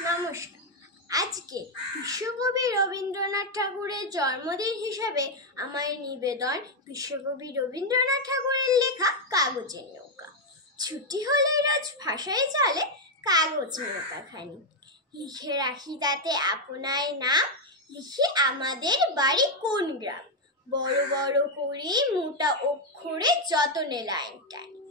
নমস্কার। আজকে বিশ্বকবি রবীন্দ্রনাথ ঠাকুরের জন্মদিন হিসাবে আমার নিবেদন বিশ্বকবি রবীন্দ্রনাথ ঠাকুরের লেখা কাগজের নৌকা। ছুটি হলে রোজ ভাষায় চলে কাগজ নৌকাখানি। লিখে রাখি তাতে আপনার নাম, লিখি আমাদের বাড়ি কোন গ্রাম। বড় বড় করে মোটা অক্ষরে যতনে লাইন টানি।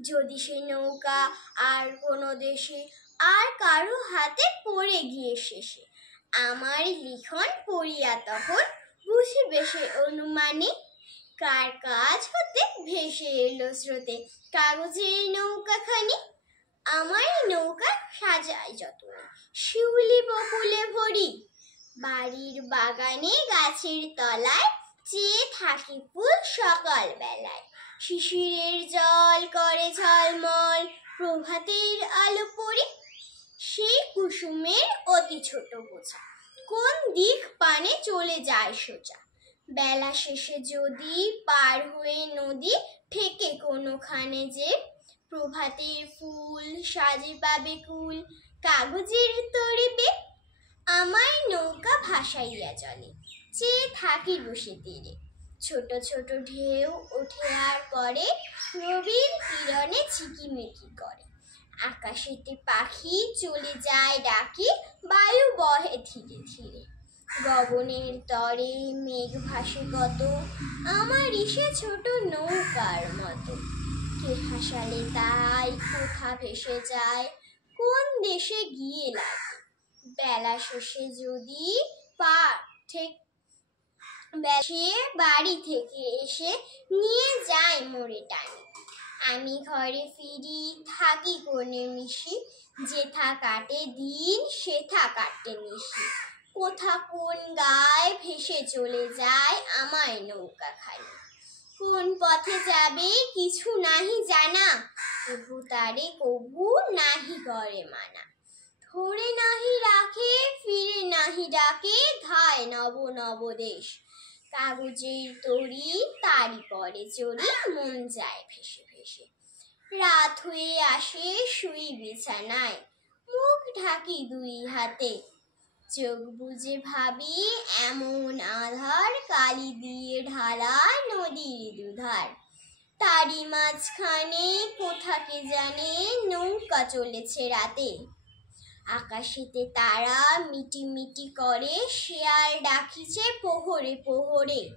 যদি সে নৌকা আর কোনো দেশে আর কারো হাতে পড়ে গিয়ে শেষে, আমার লিখন পড়িয়া তখন বুঝিবে সে অনুমানে। কার কাজ হতে ভেসে এলো স্রোতে কাগজের নৌকাখানি। আমার নৌকা সাজাই যতনে শিউলি বকুলে ভরি। বাড়ির বাগানে গাছের তলায় চেয়ে থাকি ফুল সকাল বেলায়। শিশিরের জল করে ঝলমল প্রভাতের আলো পড়ে। সেই কুসুমের অতি ছোট বোঝা কোন দিক পানে চলে যায় সোজা। বেলা শেষে যদি পার হয়ে নদী ঠেকে কোনোখানে যে, প্রভাতের ফুল সাজে পাবে কুল কাগজের তরিবে। আমার নৌকা ভাসাইয়া চলে চেয়ে থাকি বসে তীরে। ছোট ছোট ঢেউ ওঠে আর পরে রবির কিরণে ঝিকিমিকি করে। আকাশেতে পাখি চলে যায় ডাকি, বায়ু বহে ধীরে ধীরে। গগনের তরে মেঘ ভাসে কত আমার সে ছোট নৌকার মতো। কে হাসালে তাই কোথা ভেসে যায় কোন দেশে গিয়ে লাগে। বেলা শেষে যদি সে বাড়ি থেকে এসে নিয়ে যায় মোরে টানি। আমি ঘরে ফিরি থাকি কোণে মিশি, যেথা কাটে দিন সেথা কাটে নিশি। কোথা কোন গায়ে ভেসে চলে যায় আমার নৌকাখানি। কোন পথে যাবে কিছু নাহি জানা, প্রভু তারে কভু নাহি করে মানা। ধরে নাহি রাখে ফিরে নাহি ডাকে ধায় নব নব দেশ। কাগজের তরি তারি পরে চলি মন যায় ভেসে ভেসে। রাত হয়ে আসে শুই বিছানায় মুখ ঢাকি দুই হাতে। চোখ বুজে ভাবি এমন আধার কালি দিয়ে ঢালা নদীর দুধার। তারি মাঝখানে কোথা কে জানে নৌকা চলেছে রাতে। আকাশেতে তারা মিটি মিটি করে শেয়াল ডাকিছে প্রহরে প্রহরে।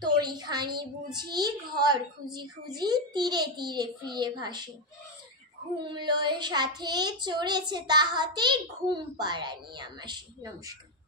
তরিখানি বুঝি ঘর খুঁজি খুঁজি তীরে তীরে ফিরে ভাসে। ঘুম লয়ে সাথে চড়েছে তাহাতে ঘুম পাড়ানি আমাসে। নমস্কার।